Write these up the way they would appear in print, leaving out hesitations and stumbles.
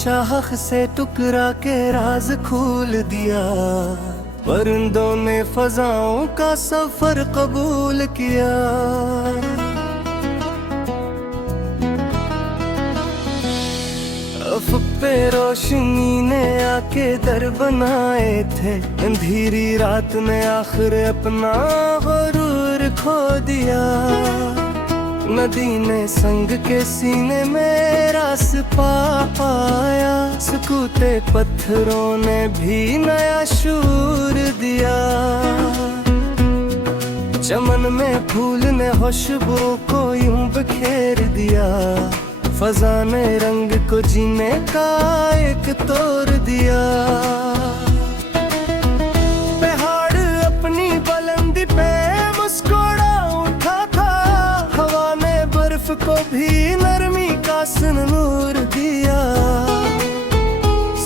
शाख से टुकरा के राज खोल दिया। परिंदों ने फजाओं का सफर कबूल किया। अफक पे रोशनी ने आके दर बनाए थे। अंधेरी रात ने आखिर अपना गुरूर खो दिया। नदी ने संग के सीने में रास पाया। सुकूते पत्थरों ने भी नया शूर दिया। चमन में फूल ने खुशबू को यूं बिखेर दिया। फजा ने रंग को जीने का एक तोड़ दिया। पहाड़ अपनी बुलंदी पे मुस्कुरा उठा था। हवा ने बर्फ को भी नरमी का सुरूर दिया।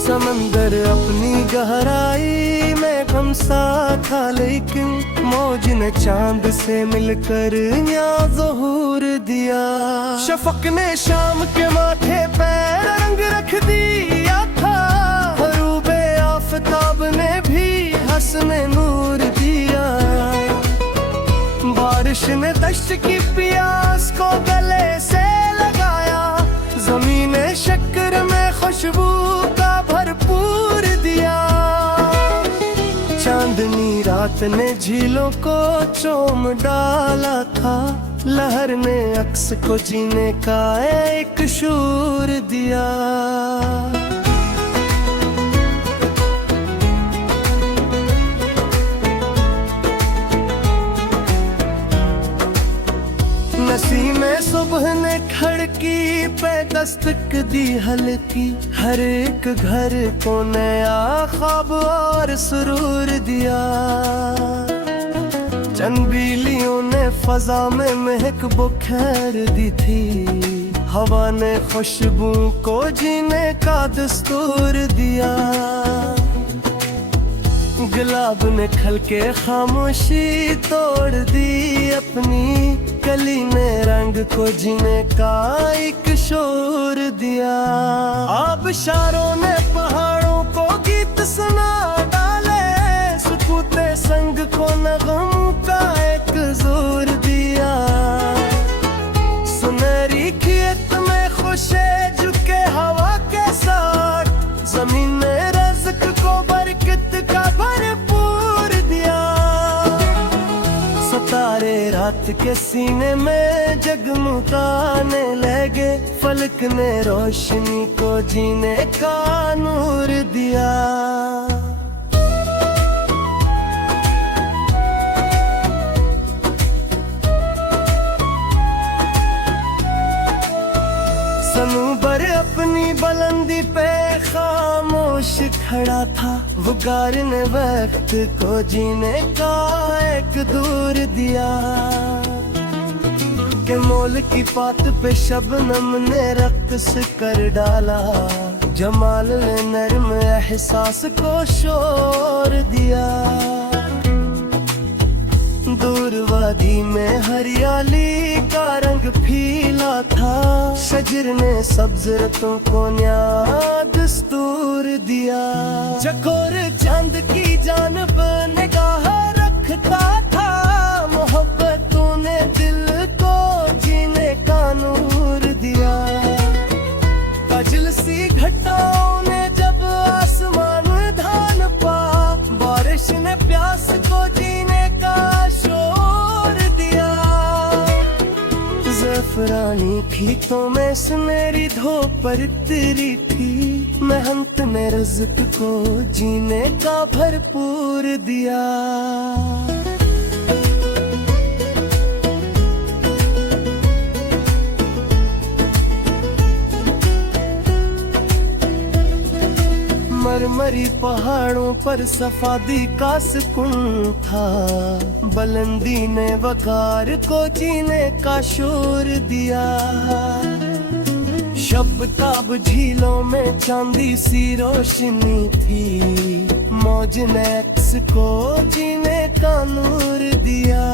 समंदर अपनी गहराई में घमसा था, लेकिन मौज ने चांद से मिलकर यहाँ ज़हूर दिया। शफक ने शाम के माथे पे रंग रख दिया था। ग़ुरूबे आफ़ताब ने भी हस्ने नूर दिया। बारिश ने दश्त की प्यास को गले से लगाया। ज़मीने शक्कर में खुशबू का भरपूर दिया। चांदनी रात ने झीलों को चूम डाला था। लहर ने अक्स को जीने का एक शूर दिया। नसीमे सुबह ने खिड़की पे दस्तक दी हल्की। हर एक घर को नया ख्वाब और सुरूर दिया। चंबीलियों ने फजा में महक बुखेर दी थी। हवा ने खुशबू को जीने का दस्तूर दिया। गुलाब ने खल के खामोशी तोड़ दी अपनी। कली ने रंग को जीने का एक शोर दिया। आबशारों ने पहाड़ों को गीत सुना डाले। सुकूते संग को नगम का एक जोर दिया। सुनहरी खेत में खुशे झुके हवा के साथ। जमीन ने रज़्क़ को बरकत का भरपूर दिया। सितारे रात के सीने में जगमगाने लगे। फलक ने रोशनी को जीने का नूर दिया। सनूबर अपनी बुलंदी पे खामोश खड़ा था। वो गार ने वक्त को जीने का एक दूर दिया। के मोल की पात पे शबनम ने रक्स कर डाला। जमाल ने नर्म एहसास को शोर दिया। दूर वादी में हरियाली का रंग फीला था। शजर ने सब्ज रतों को नया दस्तूर दिया। चकोर चांद की जानब निगाह रखता था। मोहब्बतों ने दिल को जीने का नूर दिया। अजल सी घटाओं ने जब आसमान धान पा। बारिश ने प्यास को जीने का शोर दिया। ज़फ़रानी खेतों में सुनहरी धूपर तेरी थी। मेहनत ने रज़्क़ को जीने का भरपूर दिया। मरमरी पहाड़ों पर सफादी का सुकून था। बुलंदी ने वकार को जीने का शोर दिया। शब-ताब झीलों में चांदी सी रोशनी थी। मौज ने अक्स को जीने का नूर दिया।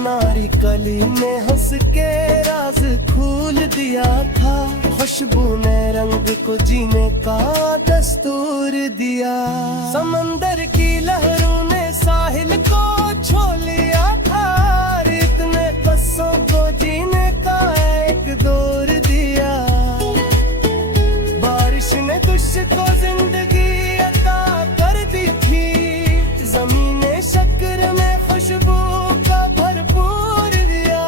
नारी कली ने हंस के राज खोल दिया था। खुशबू ने रंग को जीने का दस्तूर दिया। समंदर की लहरों ने साहिल को छू लिया था, इतने कस्सों को जीने का एक दौर दिया। बारिश ने दुश्श को जिंदगी अता कर दी थी, जमीने शक्र में खुशबू का भरपूर दिया।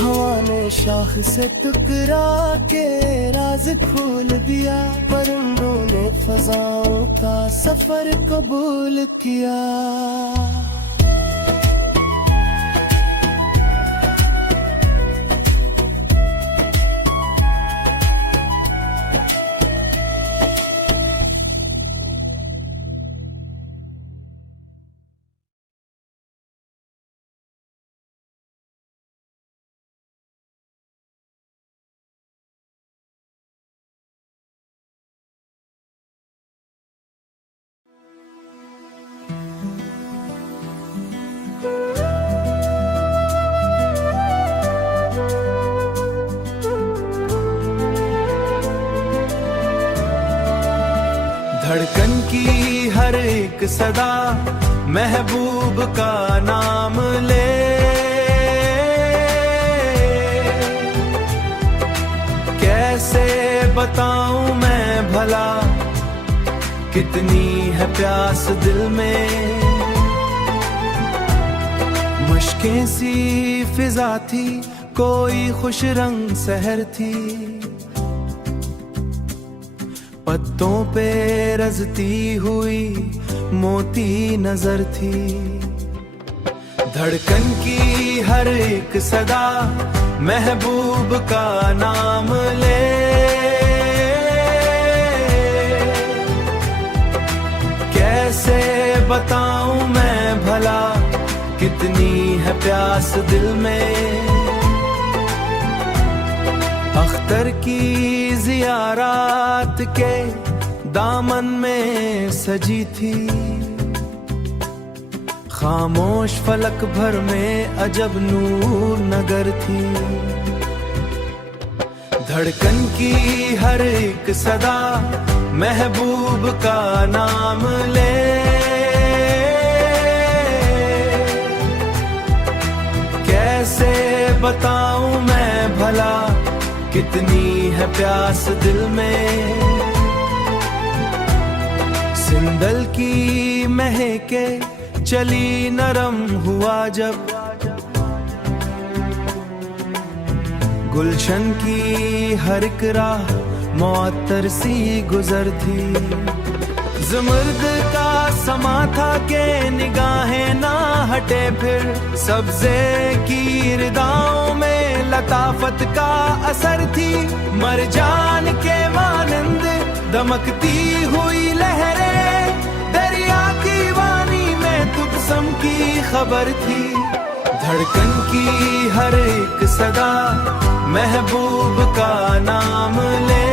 हवा ने शाख से टुकरा के राज खोल दिया, परिंदों ने फजाओं का सफर कबूल किया। धड़कन की हर एक सदा महबूब का नाम ले, कैसे बताऊं मैं भला कितनी है प्यास दिल में। मुश्किल सी फिजा थी, कोई खुश रंग सहर थी, पत्तों पे रजती हुई मोती नजर थी। धड़कन की हर एक सदा महबूब का नाम ले, कैसे बताऊं मैं भला कितनी है प्यास दिल में। अख्तर की जियारात के दामन में सजी थी, खामोश फलक भर में अजब नूर नगर थी। धड़कन की हर एक सदा महबूब का नाम ले, कैसे बताऊं मैं भला कितनी है प्यास दिल में। सिंदल की महके चली नरम हुआ जब, गुलशन की हर एक राह मुअत्तर सी गुजर थी। ज़ुमर्द का समा था के निगाहें ना हटे फिर, सब्ज़े की रिदाओं में लताफत का असर थी। मरजान के मानंद दमकती हुई लहरें, दरिया की वानी में तुबसम की खबर थी। धड़कन की हर एक सदा महबूब का नाम ले,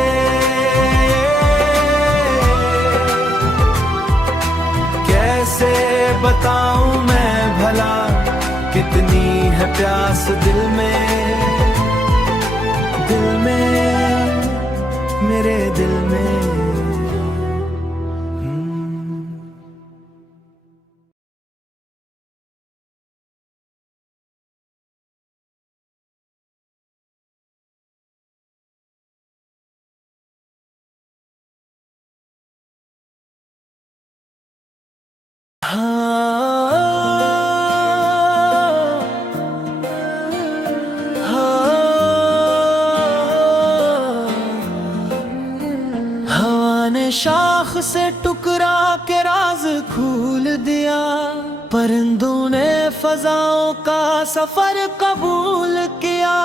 कैसे बताऊं मैं भला कितनी है प्यास दिल में। दिल में, मेरे दिल में। हवा ने शाख से टुकरा के राज खोल दिया, परिंदों ने फजाओं का सफर कबूल किया।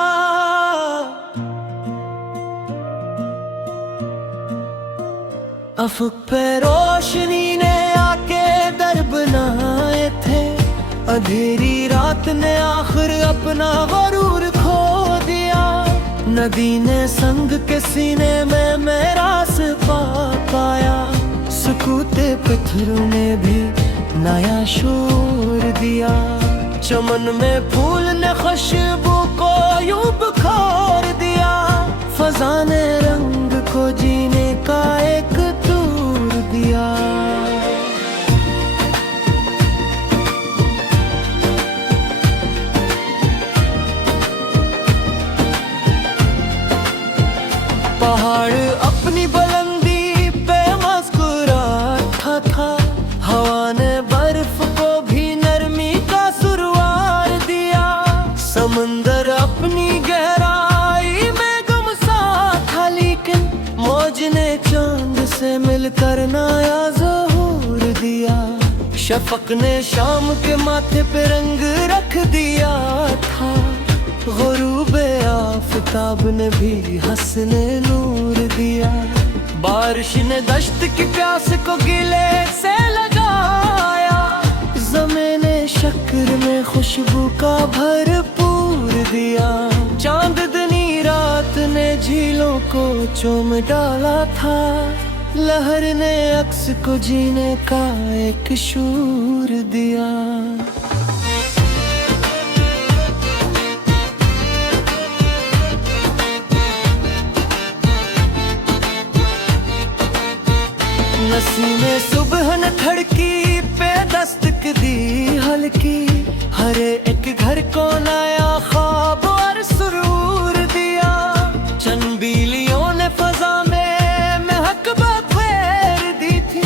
अफक पे रोशनी ने आके दर बनाए थे, अंधेरी रात ने आखिर अपना गरूर खो दिया। नदी ने संग के सीने में मेरा सिपा पाया, सुकूते पत्थरों ने भी नया शोर दिया। चमन में फूल ने खुशबू को यूं बुखार दिया, फजा ने रंग को जीने का एक टूर दिया। पहाड़ अपनी बुलंदी पे मुस्कुराता था, हवा ने बर्फ को भी नरमी का सुरवार दिया। समंदर अपनी गहराई में गुमसा था, लेकिन मौज ने चांद से मिलकर नया ज़हूर दिया। शफक ने शाम के माथे पे रंग रख दिया था, गुरूबे आफताब ने भी हंसने नूर दिया। बारिश ने दश्त की प्यास को गिले से लगाया, ज़मीने शक्र में खुशबू का भरपूर दिया। चांदनी रात ने झीलों को चूम डाला था, लहर ने अक्स को जीने का एक शूर दिया। नसीमे सुबह न धड़की पे दस्तक दी हल्की, हरे एक घर को नया ख्वाब और सुरूर दिया। चंबीलियों ने फजा में महक बखेर दी थी,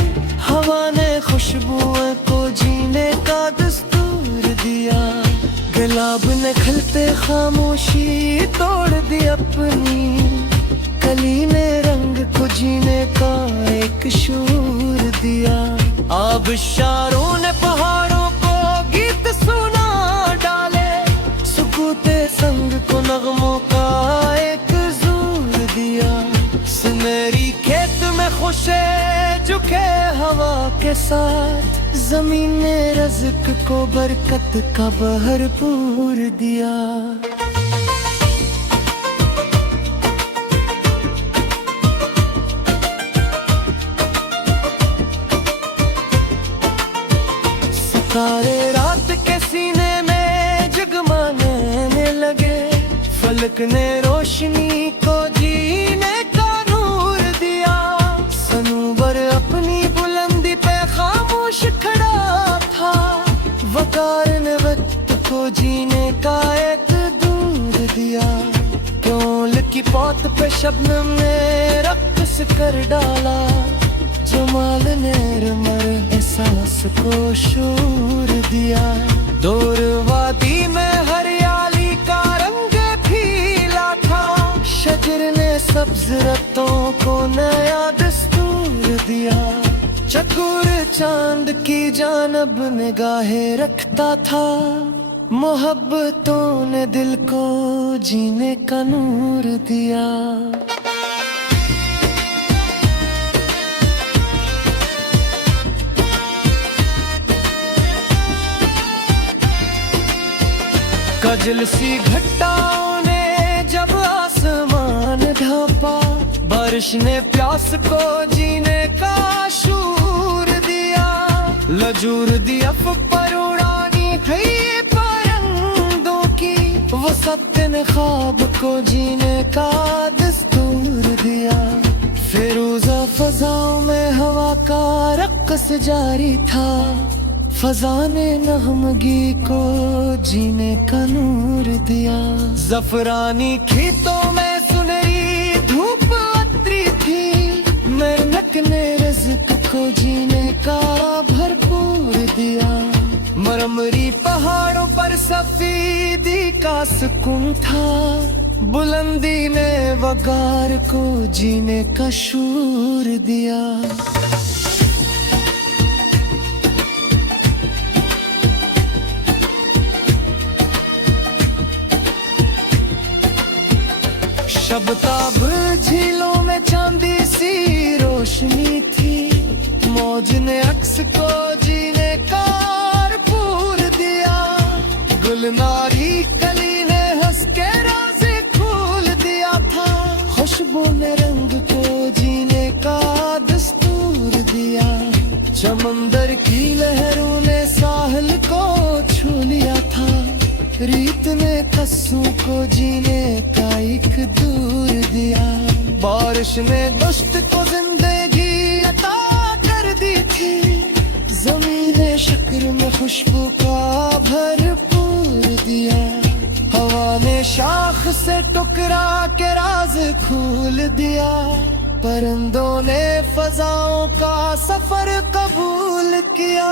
हवा ने खुशबुओं को जीने का दस्तूर दिया। गुलाब ने खिलते खामोशी तोड़ दी अपनी, कली ने रंग को जीने का एक शूर दिया। आबशारों ने पहाड़ों को गीत सुना डाले, सुकूते संग को नगमों का एक जोर दिया। सुनहरी खेत में खुशे झुके हवा के साथ, जमीन ने रज़्क को बरकत का भरपूर दिया। सारे रात के सीने में जगमगाने लगे, फलक ने रोशनी को जीने का नूर दिया। सनूबर अपनी बुलंदी पे खामोश खड़ा था, वकार ने वक्त को जीने का एक दूर दिया। क्यों की पौत पे शबनम ने रक्स कर डाला, जमाल ने मर एहसास को शूर दिया। दूर वादी में हरियाली का रंग फीला था, शजर ने सब्ज रतों को नया दस्तूर दिया। चकोर चांद की जानब निगाहें रखता था, मोहब्बतों ने दिल को जीने का नूर दिया। कजल सी घटाओं ने जब आसमान ढापा, बारिश ने प्यास को जीने का शूर दिया। लजूर दी अफ़ पर उड़ानी थी परिंदों की, वो सत्य ने ख्वाब को जीने का दस्तूर दिया। फिरोज़ा फ़ज़ाओं में हवा का रक़्स जारी था, फजा ने नगमगी को जीने का नूर दिया। ज़फ़रानी खेतों में सुनहरी धूप अतरी थी, मेहनत ने रिज़्क़ को जीने का भरपूर दिया। मरमरी पहाड़ों पर सफेदी का सुकून था, बुलंदी ने वकार को जीने का शूर दिया। शबताब झीलों में चांदी सी रोशनी थी, मौज ने अक्स को जीने का भरपूर दिया। गुलनारी कली ने हंस के राज़े खोल दिया था, खुशबू ने रंग को जीने का दस्तूर दिया। समंदर की लहरों ने साहिल को छू लिया था, रीत ने कस्सों को जीने का एक दूर दिया। बारिश ने दुश्त को जिंदगी अता कर दी थी। ज़मीने शक्र में खुशबू का भरपूर दिया। हवा ने शाख से टुकरा के राज खोल दिया। परिंदों ने फजाओं का सफर कबूल किया।